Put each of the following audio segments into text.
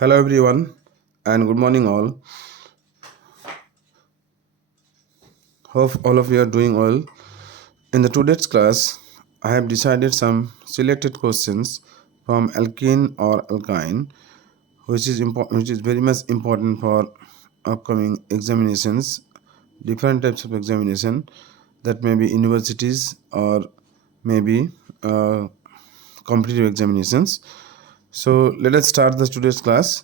Hello everyone and good morning all. Hope all of you are doing well. In the today's class, I have decided some selected questions from alkene or alkyne, which is very much important for upcoming examinations, different types of examination that may be universities or maybe uh, competitive examinations. So let us start the today's class.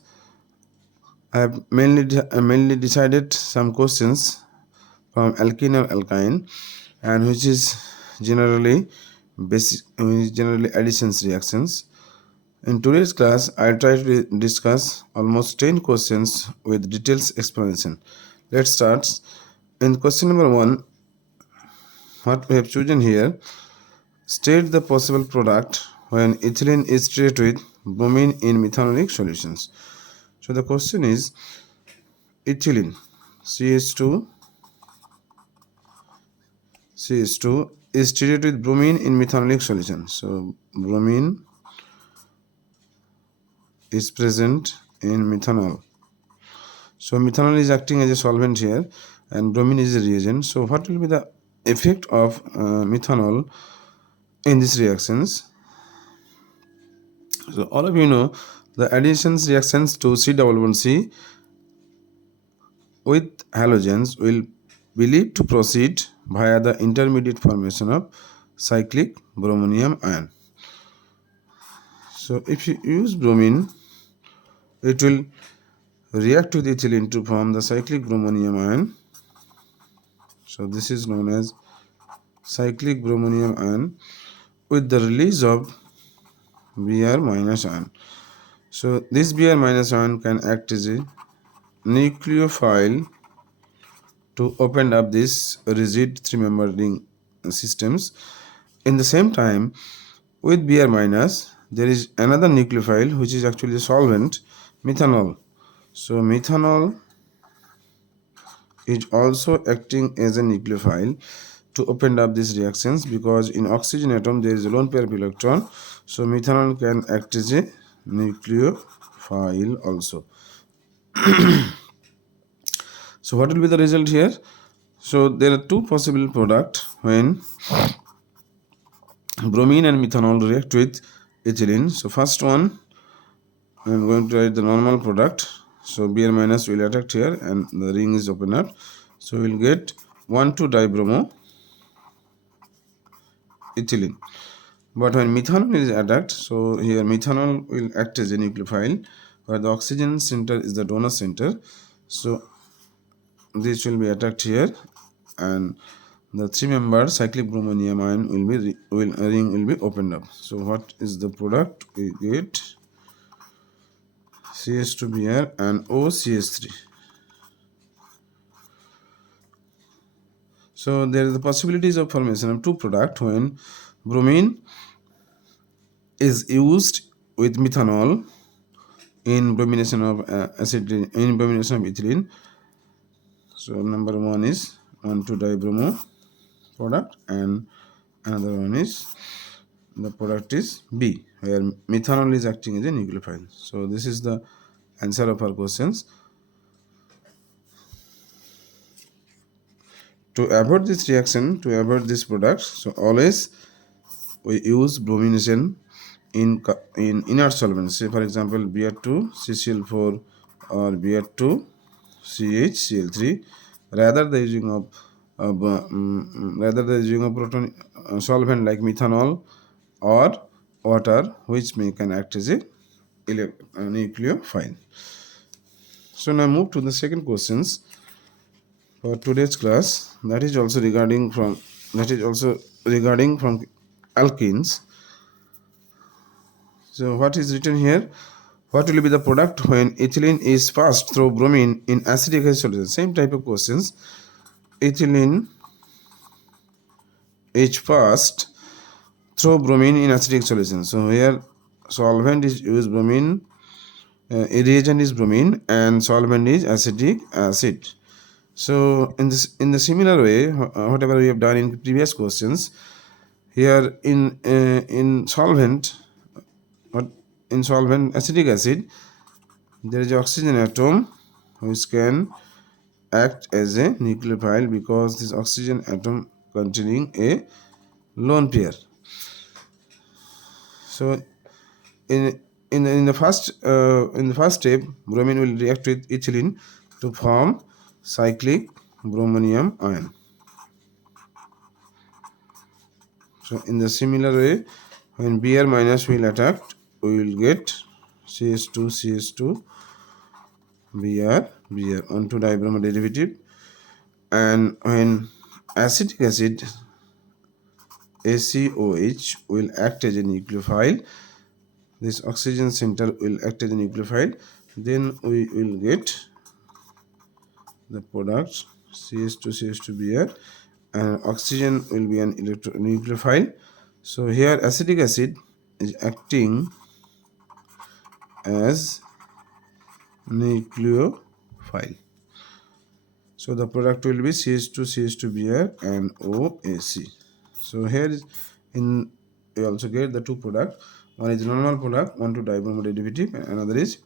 I have mainly decided some questions from alkene or alkyne, and which is generally additions reactions. In today's class, I'll try to discuss almost 10 questions with details explanation. Let's start. In question number 1, what we have chosen here, state the possible product when ethylene is treated with bromine in methanolic solutions. So the question is ethylene CH2 is treated with bromine in methanolic solution. So bromine is present in methanol. So methanol is acting as a solvent here and bromine is a reagent. So what will be the effect of methanol in these reactions? So all of you know the additions reactions to C-double-bond-C with halogens will be believed to proceed via the intermediate formation of cyclic bromonium ion. So if you use bromine, it will react with ethylene to form the cyclic bromonium ion. So this is known as cyclic bromonium ion with the release of Br minus ion. So this Br minus ion can act as a nucleophile to open up these rigid three-membered ring systems. In the same time, with Br minus, there is another nucleophile which is actually a solvent, methanol. So methanol is also acting as a nucleophile to open up these reactions, because in oxygen atom there is a lone pair of electron. So methanol can act as a nucleophile also. So what will be the result here? So there are two possible products when bromine and methanol react with ethylene. So first one, I am going to write the normal product. So Br minus will attack here and the ring is open up. So we will get 1,2-dibromo ethylene. But when methanol is attacked, so here methanol will act as a nucleophile, where the oxygen center is the donor center. So this will be attacked here, and the three-membered cyclic bromonium ion ring will be opened up. So what is the product? We get CH2Br and OCH3. So there is the possibilities of formation of two products when bromine is used with methanol in bromination of ethylene. So number one is 1,2-dibromo product, and another one is the product is B, where methanol is acting as a nucleophile. So this is the answer of our questions. To avoid this reaction, to avoid this product, so always we use bromination in inert solvents. Say for example Br2CCl4 or Br2CHCl3, rather the using of proton solvent like methanol or water, which can act as a nucleophile. So now move to the second questions for today's class. That is also regarding from alkenes. So what is written here? What will be the product when ethylene is passed through bromine in acidic solution? Same type of questions. Ethylene is passed through bromine in acidic solution. So here solvent is used bromine, reagent is bromine, and solvent is acetic acid. So in the similar way, whatever we have done in previous questions, here in solvent acetic acid, there is oxygen atom which can act as a nucleophile because this oxygen atom containing a lone pair. So in the first step, bromine will react with ethylene to form cyclic bromonium ion. So in the similar way, when Br minus will attack, we will get CH2 Br onto dibromo derivative, and when acetic acid ACOH will act as a nucleophile, this oxygen center will act as a nucleophile, then we will get the product CH2Br, and oxygen will be an nucleophile. So here acetic acid is acting as nucleophile. So the product will be CH2Br and OAC. So here is in we also get the two products. One is normal product, one to dibromo derivative, and another is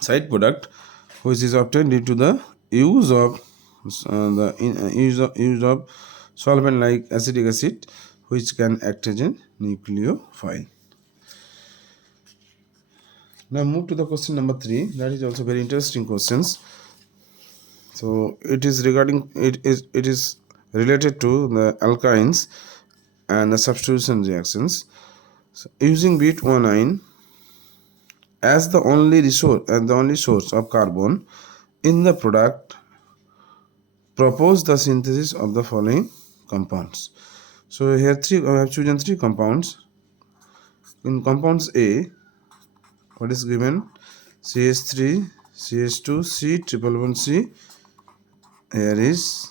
side product, which is obtained due to the use of use of solvent like acetic acid, which can act as a nucleophile. Now move to the question number 3. That is also very interesting questions. So it is related to the alkynes and the substitution reactions. So using butadiene as the only source of carbon in the product, propose the synthesis of the following compounds. So here I have chosen 3 compounds. In compounds A, what is given? CH3, CH2, C111C. Here is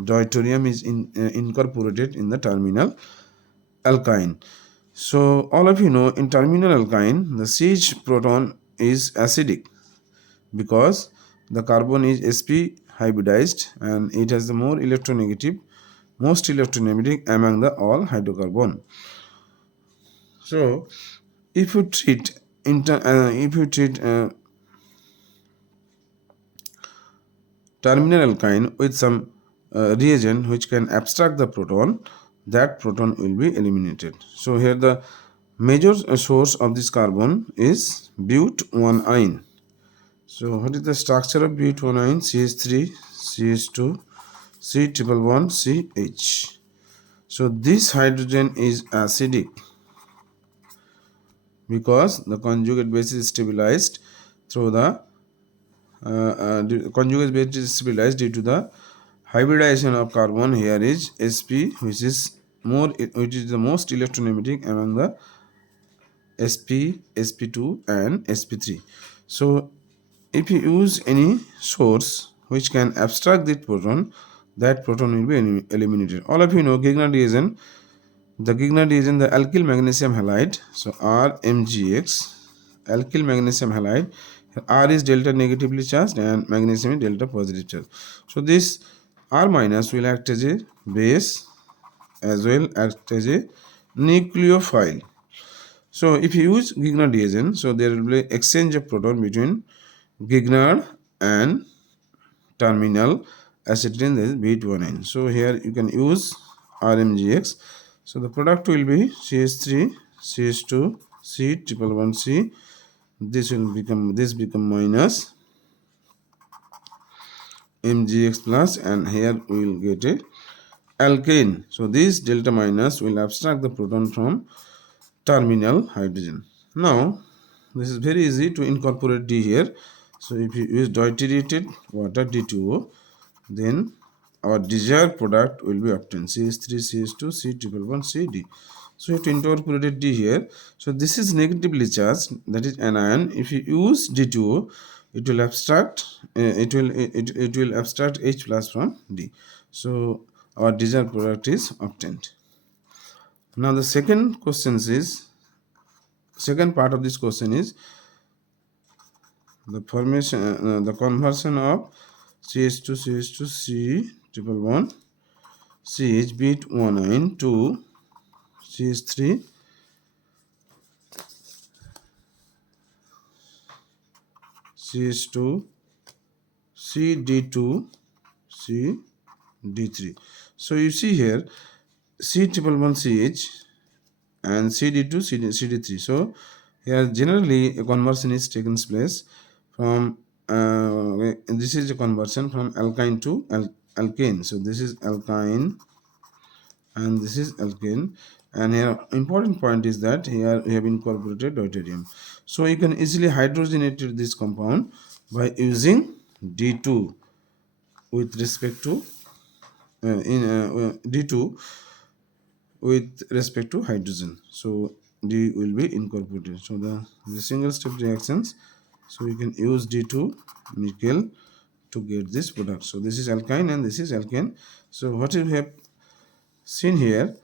deuterium is incorporated in the terminal alkyne. So all of you know, in terminal alkyne, the CH proton is acidic because the carbon is sp hybridized and it has the most electronegative among the all hydrocarbon. So if you treat terminal alkyne with some reagent which can abstract the proton, that proton will be eliminated. So here the major source of this carbon is butadiene. So what is the structure of butadiene? CH3, CH2, C111CH. So this hydrogen is acidic because the conjugate base is stabilized through the conjugate base is stabilized due to the hybridization of carbon. Here is sp, which is the most electronegative among the sp, sp2 and sp3. So if you use any source which can abstract this proton, that proton will be eliminated. All of you know Grignard reagent. The Grignard reagent, the alkyl magnesium halide. So RMgX, alkyl magnesium halide. R is delta negatively charged and magnesium is delta positive charged. So this R minus will act as a base as well act as a nucleophile. So if you use Grignard reagent, so there will be exchange of proton between Grignard and terminal acetylene, that is butadiene. So here you can use RMgX. So the product will be CH3, CH2, C111C. This become minus MgX plus, and here we will get a alkane. So this delta minus will abstract the proton from terminal hydrogen. Now this is very easy to incorporate D here. So if you use deuterated water D2O, then our desired product will be obtained CH3, CH2, C111CD. So you have to incorporate D here. So this is negatively charged, that is anion. If you use D2O, it will abstract it will abstract H plus from D. So our desired product is obtained. Now the second part of this question is the formation, the conversion of CH2 C111 CH butadiene to CH3 CH2 CD2 CD3. So you see here C111CH and CD2 CD3. So here generally a conversion is taken place from this is a conversion from alkyne to alkane. So this is alkyne and this is alkane, and here important point is that here we have incorporated deuterium. So you can easily hydrogenate this compound by using D2 with respect to D2 with respect to hydrogen. So D will be incorporated. So the single step reactions. So you can use D2 nickel to get this product. So this is alkyne and this is alkane. So what you have seen here,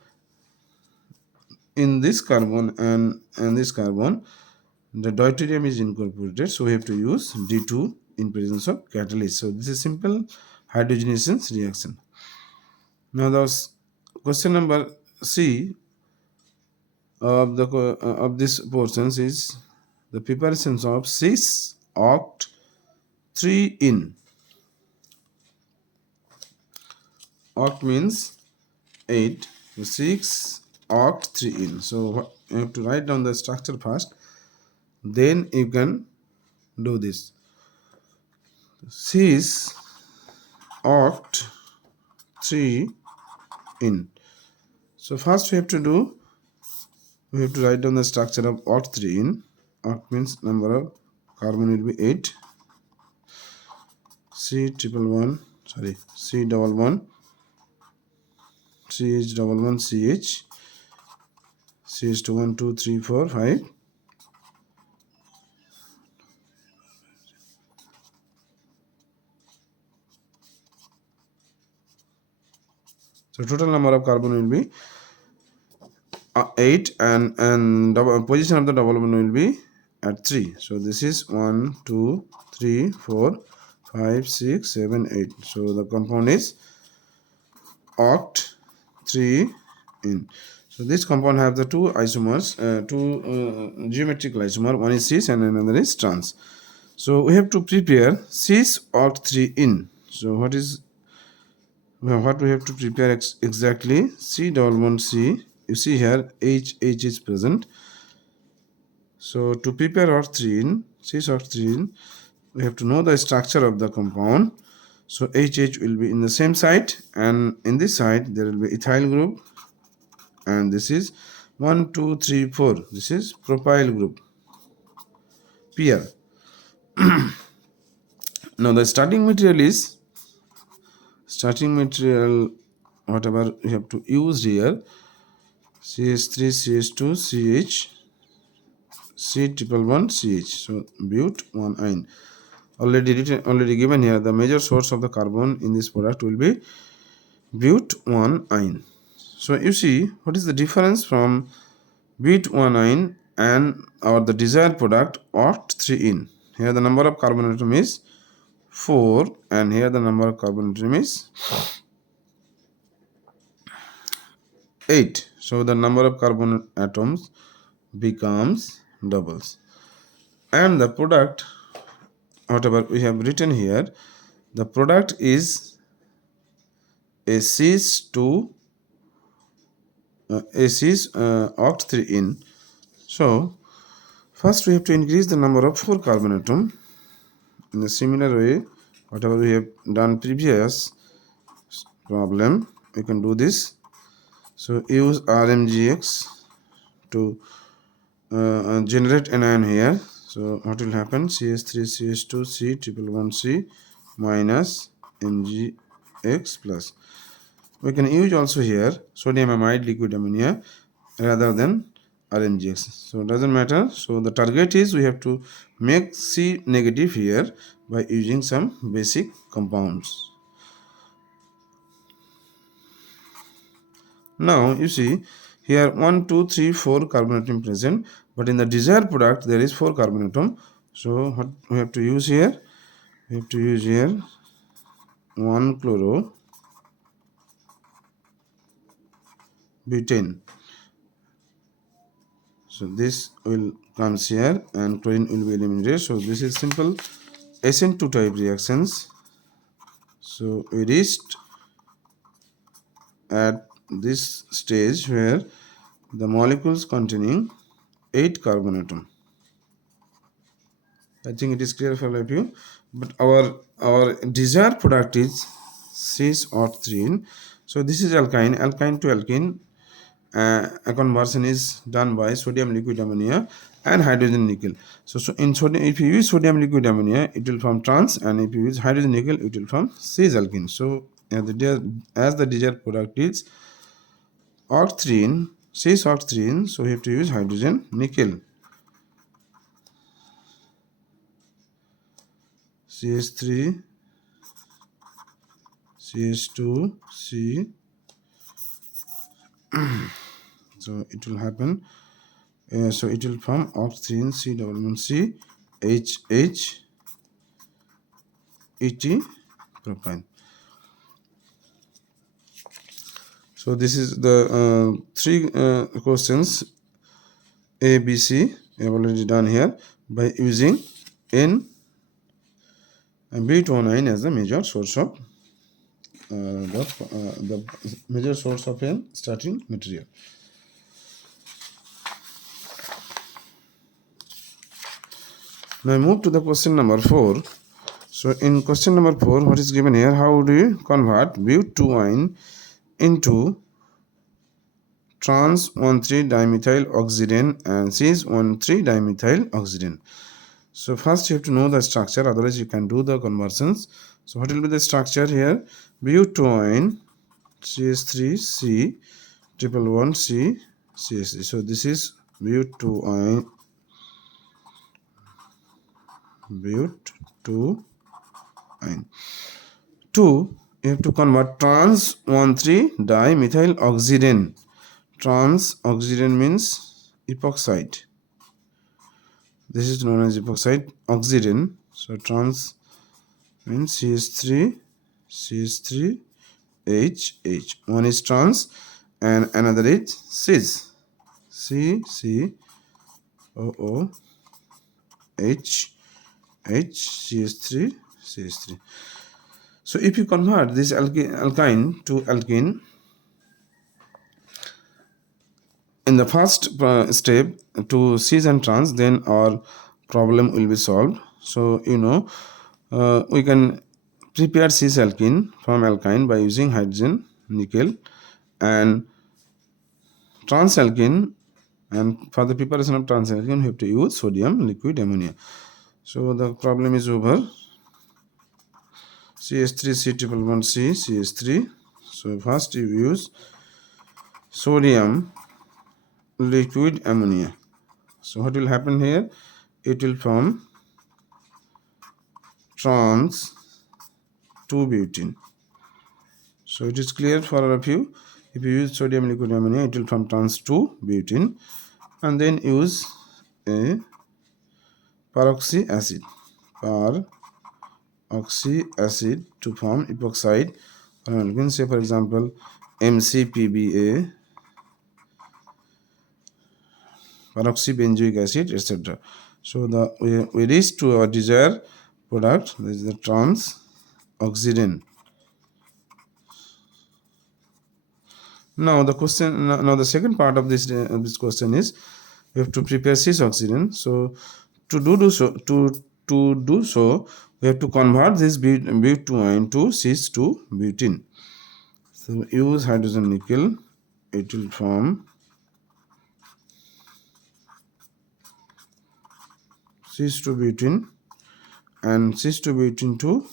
in this carbon and this carbon, the deuterium is incorporated. So we have to use D2 in presence of catalyst. So this is simple hydrogenation reaction. Now the question number C of the of this portions is the preparations of 6-oct 3-in. Oct means 8. So 6-oct 3-in. So you have to write down the structure first, then you can do this. 6-oct 3-in. So first we have to write down the structure of oct 3-in. Oct means number of carbon will be 8. C11 CH11 CH CH2 1 2 3 4 5. So total number of carbon will be 8, and double position of the double bond will be at 3. So this is 1 2 3 4 5 6 7 8. So the compound is oct 3-in. So this compound have the two isomers, two geometrical isomer. One is cis and another is trans. So we have to prepare cis-oct 3-in. So what we have to prepare exactly? C11C. You see here H is present. So to prepare oct 3-in, cis-oct 3-in, we have to know the structure of the compound. So HH will be in the same site, and in this side there will be ethyl group, and this is 1 2 3 4. This is propyl group, PR. Now the starting material whatever we have to use here, CH3 CH2 CH C111 CH. So but 1-ine. Already given here, the major source of the carbon in this product will be but 1-ine. So you see what is the difference from but 1-ine and the desired product oct 3-in. Here the number of carbon atom is 4, and here the number of carbon atom is 8. So the number of carbon atoms becomes doubles, and the product, whatever we have written here, the product is a cis-oct 3-in. So first we have to increase the number of 4 carbon atom. In a similar way, whatever we have done previous problem, we can do this. So use RMGX to generate anion here. So what will happen? CH3 CH2 C111C minus MgX plus. We can use also here sodium amide liquid ammonia rather than RMGX. So it doesn't matter. So the target is we have to make C negative here by using some basic compounds. Now you see here 1 2 3 4 carbon atom present, but in the desired product there is 4 carbon atom. So what we have to use here? We have to use here 1 chloro butane. So this will comes here and chlorine will be eliminated. So this is simple SN2 type reactions. So we reached at this stage where the molecules containing 8 carbon atom. I think it is clear for all of you. But our desired product is cis-octene. So this is alkyne. Alkyne to alkene. A conversion is done by sodium liquid ammonia and hydrogen nickel. So in sodium, if you use sodium liquid ammonia, it will form trans, and if you use hydrogen nickel, it will form cis-alkene. So as the desired product is octene, cis-octene, so we have to use hydrogen nickel. CH3, CH2, C. So it will happen. So it will form octene, C double bond C, H H, Et propane. So this is the three questions A, B, C. We have already done here by using N and butadiene as the major source of the major source of a starting material. Now move to the question number 4. So in question number 4, what is given here? How do you convert butadiene into trans 1,3-dimethyl oxidane and cis 1,3-dimethyl oxidane? So first you have to know the structure, otherwise you can do the conversions. So what will be the structure here? Butadiene, CH3C, triple bond C, CH3. So this is butadiene, butadiene. 2, you have to convert trans 1,3-dimethyl oxidane. Trans oxidane means epoxide. This is known as epoxide oxidane. So trans means CH3, CH3, H. One is trans and another is cis. C, O, H, CH3, CH3. So if you convert this alkyne to alkene, in the first step to cis and trans, then our problem will be solved. So we can prepare cis alkene from alkyne by using hydrogen nickel, and trans alkene, and for the preparation of trans alkene we have to use sodium liquid ammonia. So the problem is over. CH3C triple bond C, CH3. So first you use sodium liquid ammonia. So what will happen here? It will form trans 2-butene. So it is clear for all of you. If you use sodium liquid ammonia, it will form trans 2-butene, and then use a peroxy acid to form epoxide. You can say, for example, MCPBA, peroxybenzoic acid, etc. So we reach to our desired product. This is the trans oxidane. Now the second part of this question is we have to prepare cis oxidane. So to do so, we have to convert this butadiene to cis to butene. So use hydrogen nickel. It will form cis to butene and cis to butene to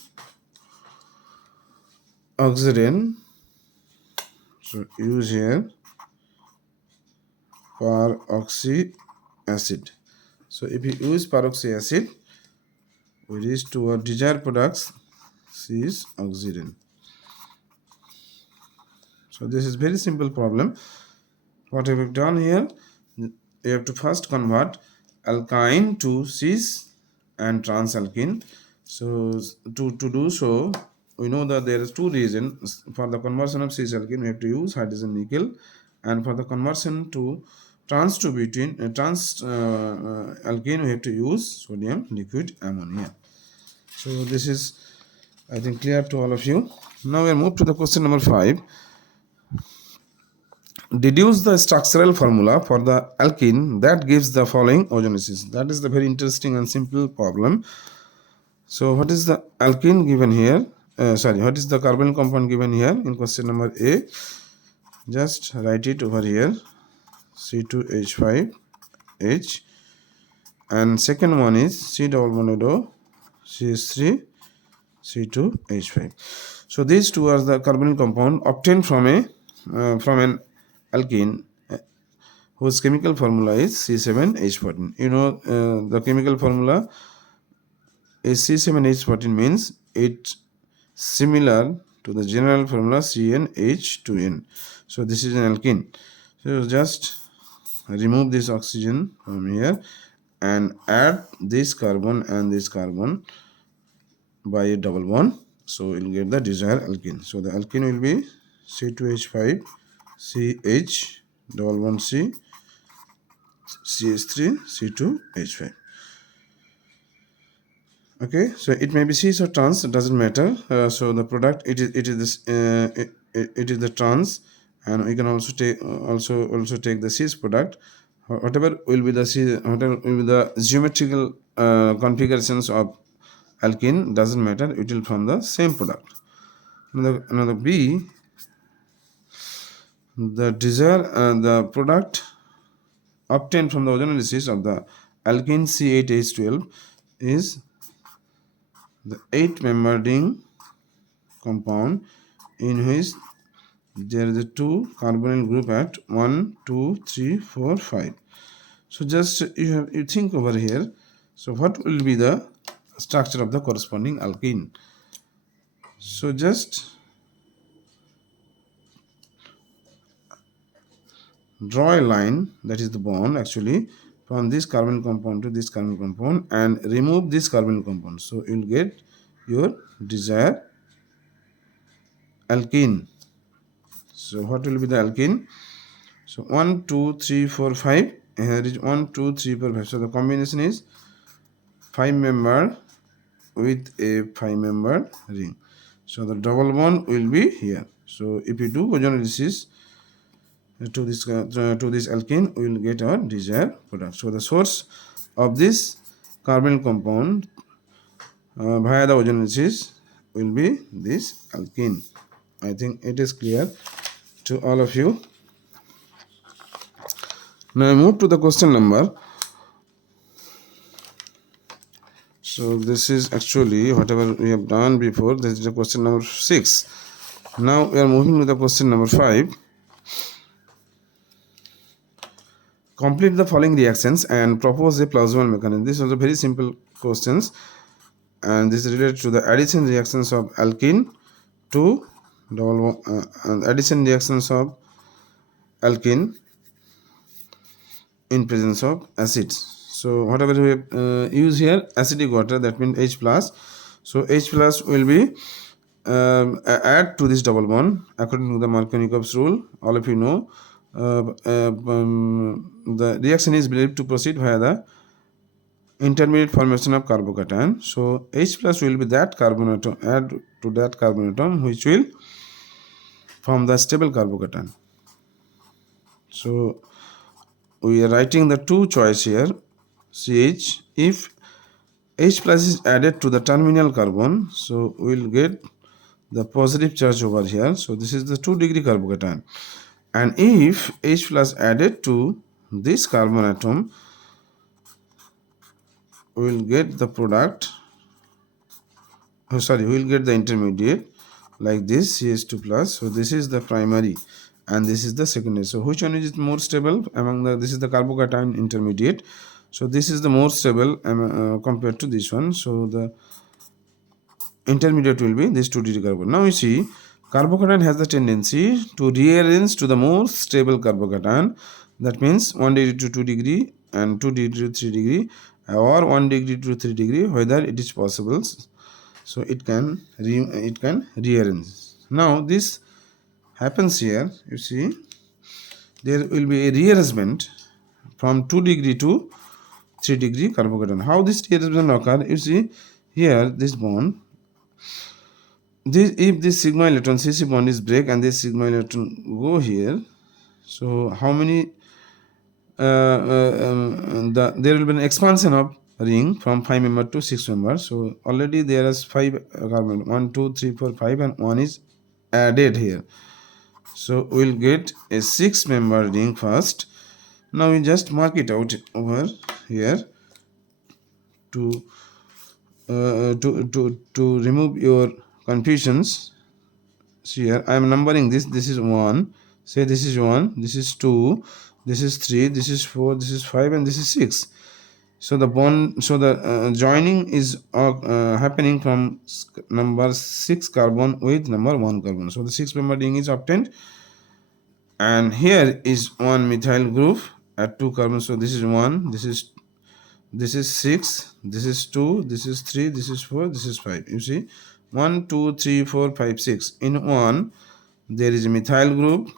oxidane. So use here peroxy acid. So if you use peroxy acid, we reach to our desired products, cis oxidane. So this is very simple problem. What have we done here? We have to first convert alkyne to cis and trans alkene. So to do so, we know that there is two reasons. For the conversion of cis alkene, we have to use hydrogen nickel, and for the conversion to trans to butene, alkene, we have to use sodium liquid ammonia. So this is, I think, clear to all of you. Now we move to the question number 5. Deduce the structural formula for the alkene that gives the following ozonolysis. That is the very interesting and simple problem. So what is the alkene given here? What is the carbonyl compound given here in question number A? Just write it over here, C2H5H, and second one is C double bonded O, CH3, C2H5. So these two are the carbonyl compound obtained from an alkene whose chemical formula is C7H14. You know, the chemical formula is C7H14 means it similar to the general formula CnH2n. So this is an alkene. So just remove this oxygen from here and add this carbon and this carbon by a double bond. So you'll get the desired alkene. So the alkene will be C2H5 CH double bond C CH3 C2H5. Okay, so it may be cis or trans, it doesn't matter. So the product it is this it is the trans, and we can also take the cis product. Whatever will be the geometrical configurations of alkene doesn't matter, it will form the same product. Another B, the the product obtained from the ozonolysis of the alkene C8H12 is the 8-membered ring compound in which there is a 2 carbonyl group at 1, 2, 3, 4, 5. So just you think over here. So what will be the structure of the corresponding alkene? So just draw a line, that is the bond actually, from this carbonyl compound to this carbonyl compound and remove this carbonyl compound. So you will get your desired alkene. So what will be the alkene? So 1, 2, 3, 4, 5. Here is 1, 2, 3, 4, 5. So the combination is 5-member with a 5-member ring. So the double bond will be here. So if you do ozonolysis to this alkene, we will get our desired product. So the source of this carbonyl compound via the ozonolysis will be this alkene. I think it is clear to all of you. Now I move to the question number. So this is actually whatever we have done before. This is the question number 6. Now we are moving to the question number 5. Complete the following reactions and propose a plausible mechanism. These are the very simple questions, and this is related to the addition reactions of alkene to addition reactions of alkene in presence of acids. So whatever we have used here, acidic water, that means H plus. So H plus will be add to this double bond according to the Markovnikov's rule. All of you know. The reaction is believed to proceed via the intermediate formation of carbocation. So H plus will be that carbon atom, add to that carbon atom, which will form the stable carbocation. So we are writing the two choice here, CH. If H plus is added to the terminal carbon, so we will get the positive charge over here. So this is the 2-degree carbocation. And if H plus added to this carbon atom, we will get the product, we will get the intermediate like this, CH2 plus. So this is the primary and this is the secondary. So which one is more stable among the, this is the carbocation intermediate. So this is the more stable compared to this one. So the intermediate will be this 2-degree carbon. Now you see, carbocation has the tendency to rearrange to the more stable carbocation. That means 1 degree to 2 degree and 2 degree to 3 degree, or 1 degree to 3 degree, whether it is possible. So it can rearrange. Now this happens here. You see, there will be a rearrangement from 2 degree to 3 degree carbocation. How this rearrangement occur? You see, here this bond, if this sigma electron CC bond is break and this sigma electron go here, so how many there will be an expansion of ring from 5 member to 6 member. So already there is 5 carbon, 1 2 3 4 5, and 1 is added here, so we'll get a 6 member ring first. Now we just mark it out over here to remove your confusions. See here, I am numbering this. This is 1. Say this is 1. This is 2. This is 3. This is 4. This is 5, and this is 6. So the bond, so the joining is happening from number 6 carbon with number 1 carbon. So the 6 member ring is obtained, and here is one methyl group at 2 carbons. So this is 1. This is 6. This is 2. This is 3. This is 4. This is 5. You see, 1 2 3 4 5 6. In 1 there is a methyl group,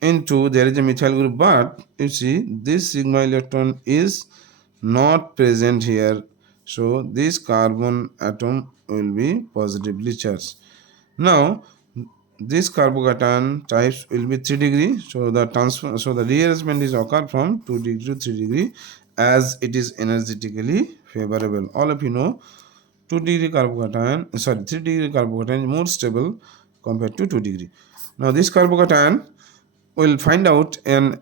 in 2 there is a methyl group, but you see this sigma electron is not present here, so this carbon atom will be positively charged. Now this carbocation types will be 3 degree, so the rearrangement is occur from 2 degree to 3 degree as it is energetically favorable. All of you know 3 degree carbocation is more stable compared to 2 degree. Now this carbocation will find out an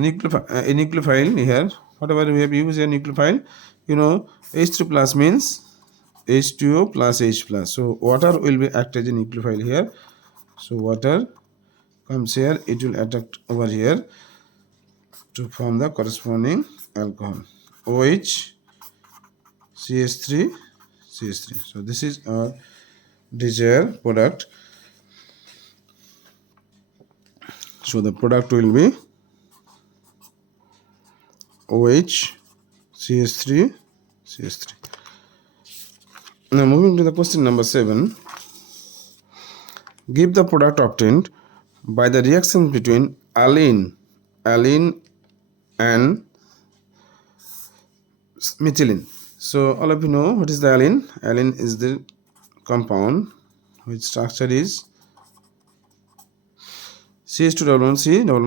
nucleophile here. Whatever we have used a nucleophile, you know, H3 plus means H2O plus H plus. So water will be act as a nucleophile here. So water comes here, it will attack over here to form the corresponding alcohol, OH CH3 CH3. So this is our desired product. So the product will be OH CH3 CH3. Now moving to the question number 7. Give the product obtained by the reaction between Allene and methylene. So all of you know what is the Allene. Allene is the compound which structure is CH2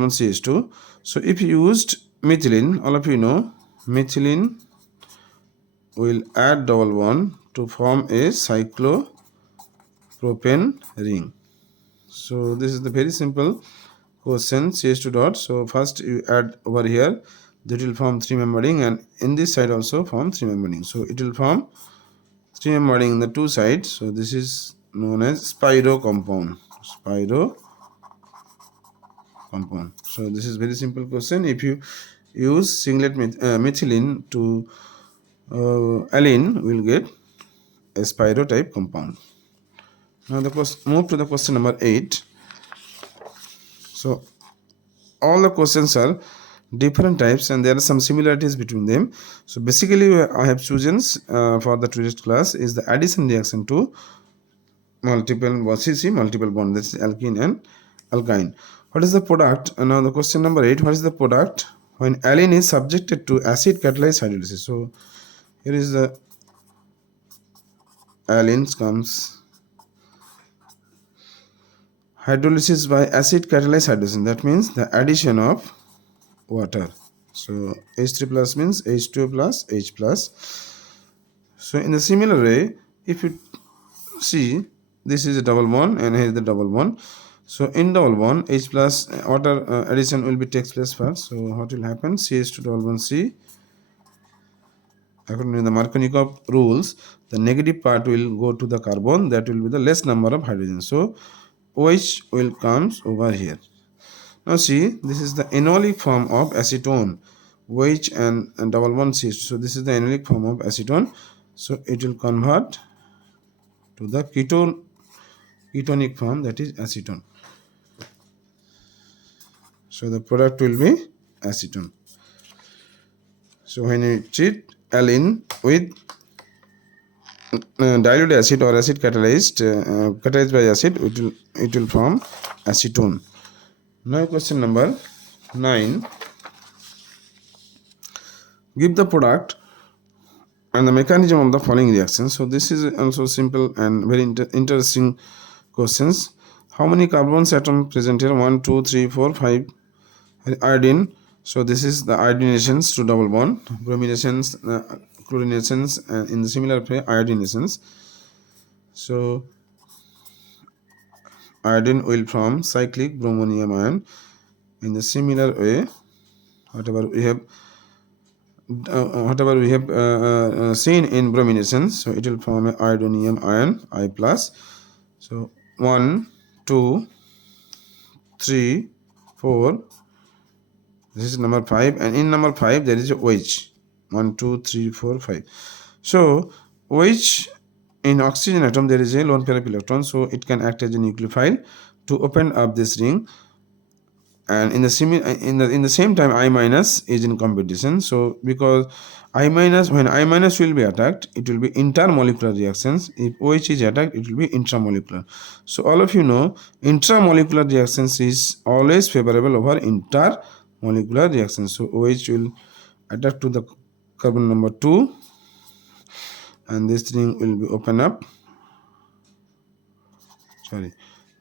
CH2. So if you used methylene, all of you know methylene will add double bond to form a cyclopropane ring. So this is the very simple question, CH2 dot. So first you add over here, that will form 3 member ring, and in this side also form 3 member ring. So it will form 3 member ring in the 2 sides. So this is known as spiro compound. So this is very simple question. If you use singlet methylene to Allene, we will get a spiro type compound. Now move to the question number 8. So all the questions are different types and there are some similarities between them. So basically I have chosen for the today's class is the addition reaction to multiple bond, that is alkene and alkyne. What is the product? Now the question number 8, what is the product when Allene is subjected to acid-catalyzed hydrolysis? So here is the Allene comes hydrolysis by acid-catalyzed hydrolysis. That means the addition of water. So H3 plus means H2O plus H plus. So in a similar way, if you see, this is a double bond and here is the double bond. So in double bond, H plus water addition will be takes place first. So what will happen? CH2 double bond C. According to the Markovnikov rules, the negative part will go to the carbon. That will be the less number of hydrogen. So OH will comes over here. Now see, this is the enolic form of acetone, OH and double bond CH2. So this is the enolic form of acetone. So it will convert to the ketonic form, that is acetone. So the product will be acetone. So when you treat Allene with dilute acid or acid catalyzed by acid, it will form acetone. Now question number 9. Give the product and the mechanism of the following reaction. So this is also simple and very interesting questions. How many carbons atom present here? 1 2 3 4 5. Iodine. So this is the iodinations to double bond. Brominations, chlorinations, in the similar way iodinations. So iodine will form cyclic bromonium ion. In the similar way, whatever we have seen in bromination, so it will form a iodinium ion, I plus. So 1 2 3 4, this is number 5, and in number 5 there is a OH. 1 2 3 4 5. So OH, in oxygen atom there is a lone pair of electron, so it can act as a nucleophile to open up this ring. And in the same time I minus is in competition. So because I minus, when I minus will be attacked, it will be intermolecular reactions. If OH is attacked, it will be intramolecular. So all of you know intramolecular reactions is always favorable over intermolecular reactions. So OH will attack to the carbon number 2, and this ring will be open up.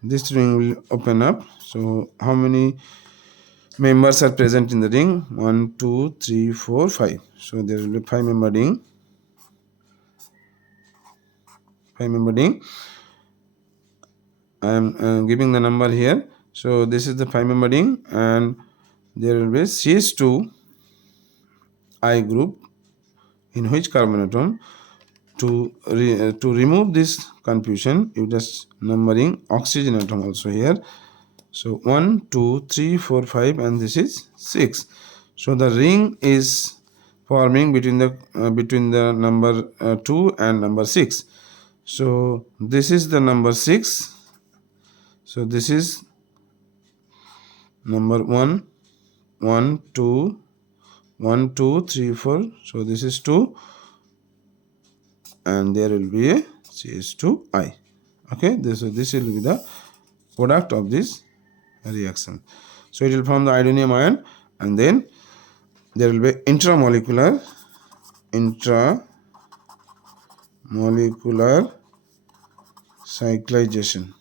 This ring will open up. So how many members are present in the ring? 1 2 3 4 5. So there will be 5-member ring. 5-member ring. I am giving the number here. So this is the 5-member ring, and there will be CH2 I group in which carbon atom. To remove this confusion, you just numbering oxygen atom also here. So 1 2 3 4 5, and this is 6. So the ring is forming between the number 2 and number 6. So this is the number 6. So this is number 1 1 2 1 2 3 4. So this is 2, and there will be a CH2I. Okay, this will be the product of this reaction. So it will form the iodinium ion, and then there will be intramolecular cyclization.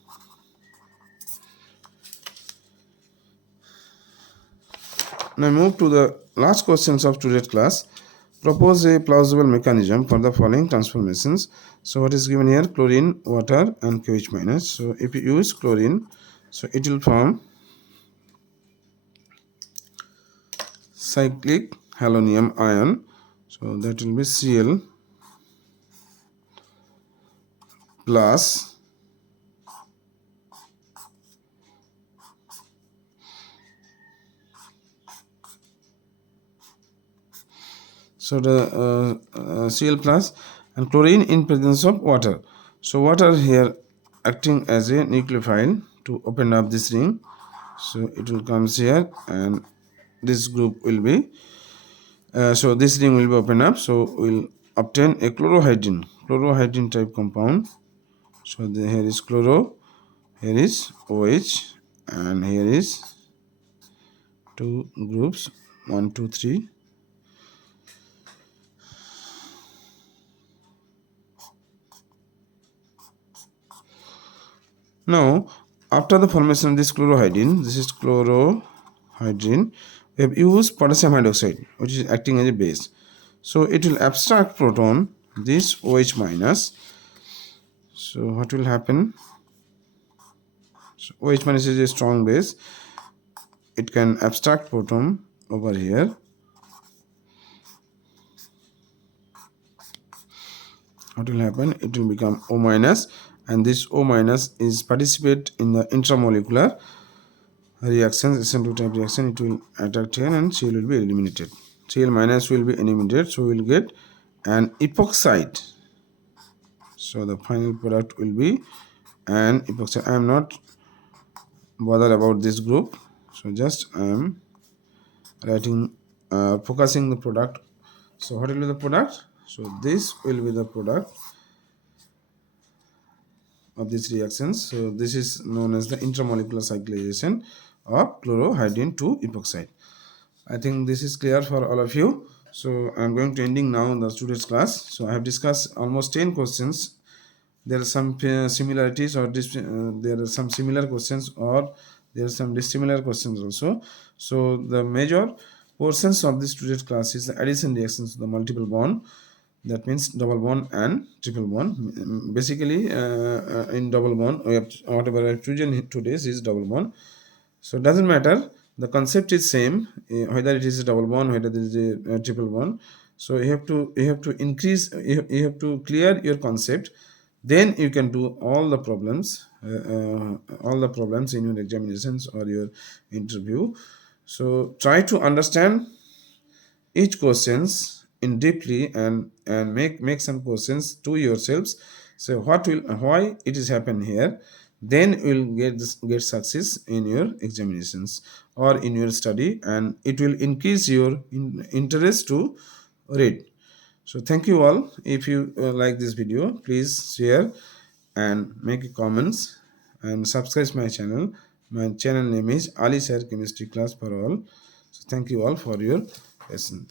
Now move to the last questions of today's class. Propose a plausible mechanism for the following transformations. So what is given here? Chlorine, water, and KOH minus. So if you use chlorine, so it will form cyclic halonium ion. So that will be Cl plus so the Cl plus, and chlorine in presence of water. So water here acting as a nucleophile to open up this ring. So it will come here, and this group will be so this ring will be open up. So we'll obtain a chlorohydrin type compound. So here is chloro, here is OH, and here is 2 groups, 1 2 3. Now after the formation of this chlorohydrin, we have used potassium hydroxide, which is acting as a base. So it will abstract proton, this OH minus. So what will happen? So OH minus is a strong base. It can abstract proton over here. What will happen? It will become O minus, and this O minus is participate in the intramolecular reaction, SN2 type reaction. It will attack here, and Cl will be eliminated. Cl minus will be eliminated, so we will get an epoxide. So the final product will be an epoxide. I am not bothered about this group, so just I am writing focusing the product. So what will be the product? So this will be the product of these reactions. So this is known as the intramolecular cyclization of chlorohydrin to epoxide. I think this is clear for all of you. So I'm going to ending now the students class. So I have discussed almost 10 questions. There are some similarities or there are some similar questions, or there are some dissimilar questions also. So the major portions of this student class is the addition reactions to the multiple bond. That means double bond and triple bond. Basically in double bond we have, whatever I have chosen today is double bond. So it doesn't matter, the concept is same, whether it is a double bond, whether it is a triple bond. So you have to increase, you have to clear your concept, then you can do all the problems in your examinations or your interview. So try to understand each questions in deeply, and make some questions to yourselves. So what will, why it is happen here, then you will get success in your examinations or in your study, and it will increase your interest to read. So thank you all. If you like this video, please share and make comments and subscribe my channel. My channel name is Ali Sir Chemistry Class for All. So thank you all for your lesson.